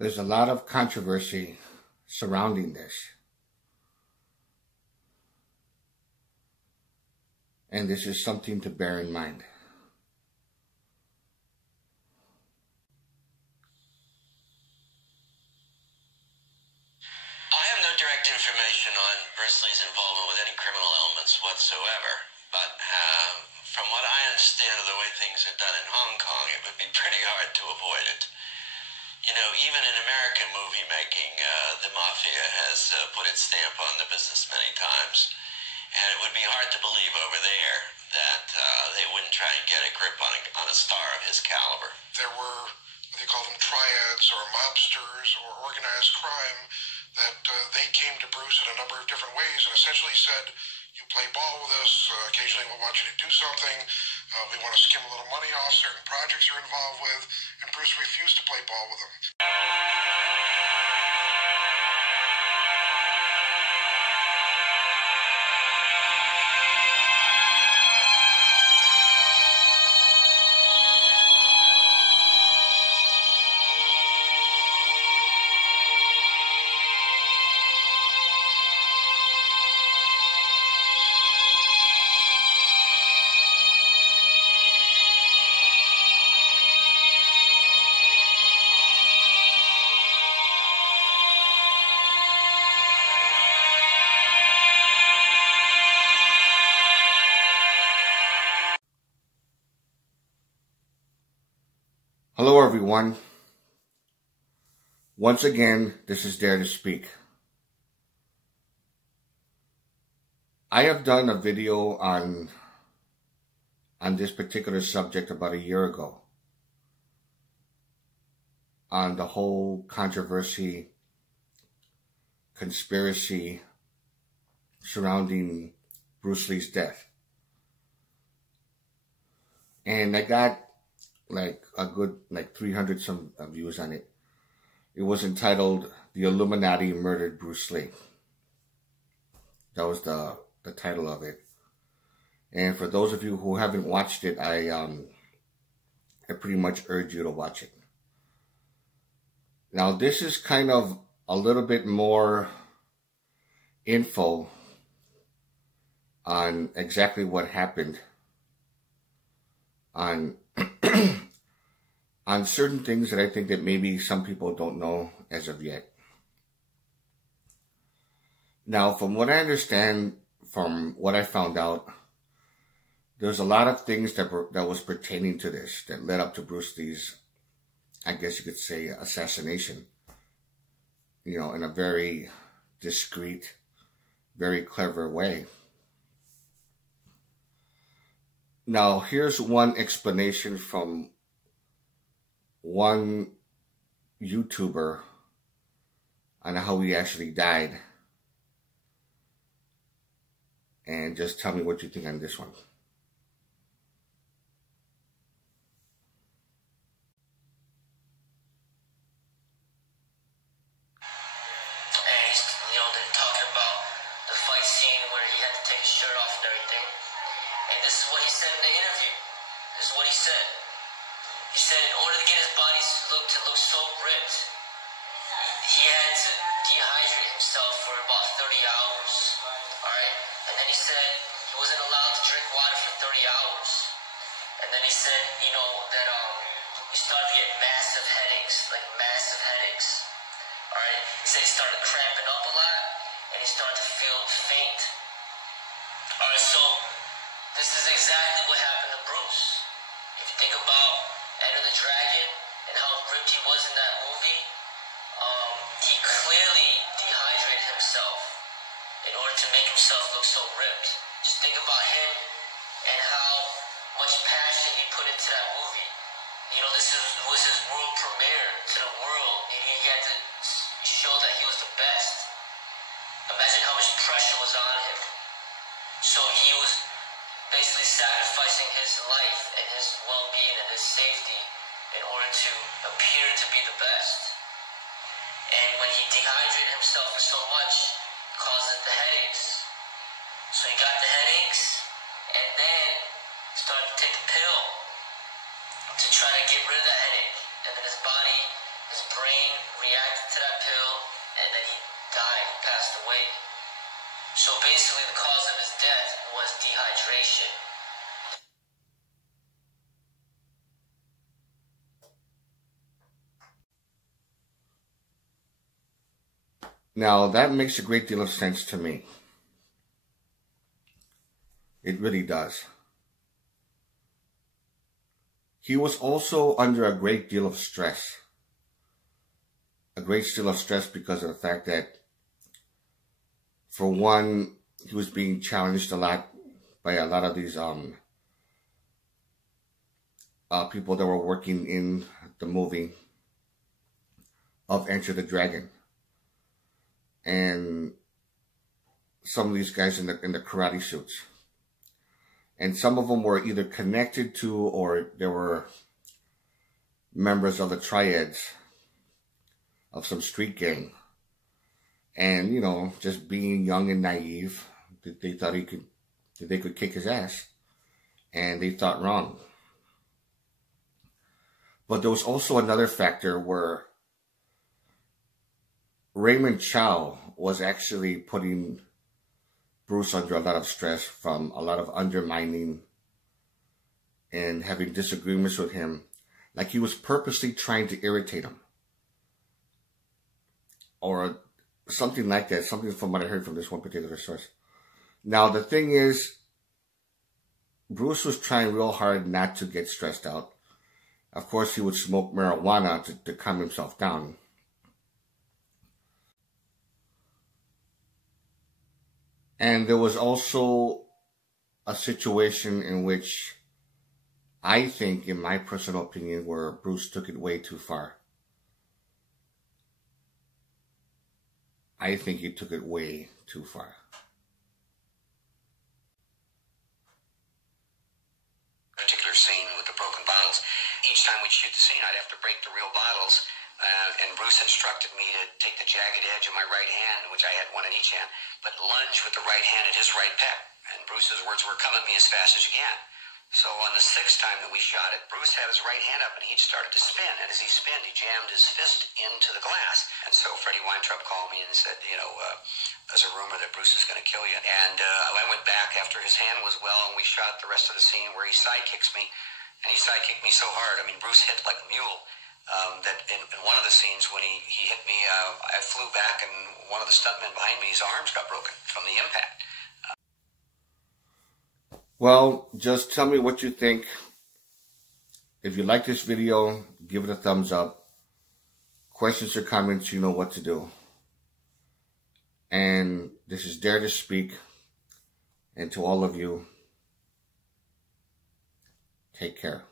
There's a lot of controversy surrounding this. And this is something to bear in mind. I have no direct information on Bruce Lee's involvement with any criminal elements whatsoever, but from what I understand of the way things are done in Hong Kong, it would be pretty hard to avoid it. You know, even in American movie making, the mafia has put its stamp on the business many times. And it would be hard to believe over there that they wouldn't try and get a grip on a star of his caliber. There were, they call them triads or mobsters or organized crime, that they came to Bruce in a number of different ways and essentially said, you play ball with us, occasionally we'll want you to do something, we want to skim a little money off certain projects you're involved with, and Bruce refused to play ball with them. Hello everyone. Once again, this is Dare to Speak. I have done a video on this particular subject about a year ago, on the whole controversy, conspiracy surrounding Bruce Lee's death. And I got like a good 300 some views on it. It was entitled "The Illuminati Murdered Bruce Lee." That was the title of it. And for those of you who haven't watched it, I pretty much urge you to watch it. Now this is kind of a little bit more info on exactly what happened on on certain things that I think that maybe some people don't know as of yet. Now, from what I understand, from what I found out, there's a lot of things that was pertaining to this that led up to Bruce Lee's, I guess you could say, assassination. You know, in a very discreet, very clever way. Now, here's one explanation from one YouTuber on how he actually died. And just tell me what you think on this one. Talking about the fight scene where he had to take his shirt off and everything. And this is what he said in the interview. This is what he said. He said in order to get his body to look so ripped, he had to dehydrate himself for about 30 hours. Alright? And then he said he wasn't allowed to drink water for 30 hours. And then he said, you know, that he started to get massive headaches. Alright? He said he started cramping up a lot, and he started to feel faint. Alright, so this is exactly what happened to Bruce. If you think about Enter the Dragon and how ripped he was in that movie, he clearly dehydrated himself in order to make himself look so ripped. Just think about him and how much passion he put into that movie. You know, this was his world premiere to the world. He had to show that he was the best. Imagine how much pressure was on him. So he was basically sacrificing his life and his well-being and his safety in order to appear to be the best. And when he dehydrated himself so much, it caused the headaches. So he got the headaches and then started to take the pill to try to get rid of the headache. And then his body his brain reacted to that pill, and then he died, passed away. So basically the cause of his death was dehydration. Now, that makes a great deal of sense to me. It really does. He was also under a great deal of stress. A great deal of stress because of the fact that, for one, he was being challenged a lot by a lot of these people that were working in the movie of Enter the Dragon. And some of these guys in the karate suits. And some of them were either connected to, or they were members of the triads of some street gang. And, you know, just being young and naive, they thought they could kick his ass. And they thought wrong. But there was also another factor where Raymond Chow was actually putting Bruce under a lot of stress from a lot of undermining and having disagreements with him. Like he was purposely trying to irritate him. Or something like that. Something from what I heard from this one particular source. Now, the thing is, Bruce was trying real hard not to get stressed out. Of course, he would smoke marijuana to calm himself down. And there was also a situation in which I think, in my personal opinion, where Bruce took it way too far. I think he took it way too far. Particular scene with the broken bottles. Each time we'd shoot the scene, I'd have to break the real bottles. And Bruce instructed me to take the jagged edge of my right hand, which I had one in each hand, but lunge with the right hand at his right pec. And Bruce's words were, "Come at me as fast as you can." So on the 6th time that we shot it, Bruce had his right hand up and he'd started to spin. And as he spinned, he jammed his fist into the glass. And so Freddie Weintraub called me and said, you know, there's a rumor that Bruce is going to kill you. And I went back after his hand was well, and we shot the rest of the scene where he sidekicks me. And he sidekicked me so hard. I mean, Bruce hit like a mule. That in one of the scenes when he hit me, I flew back and one of the stuntmen behind me, his arms got broken from the impact. Well, just tell me what you think. If you like this video, give it a thumbs up. Questions or comments, you know what to do. And this is Dare to Speak. And to all of you, take care.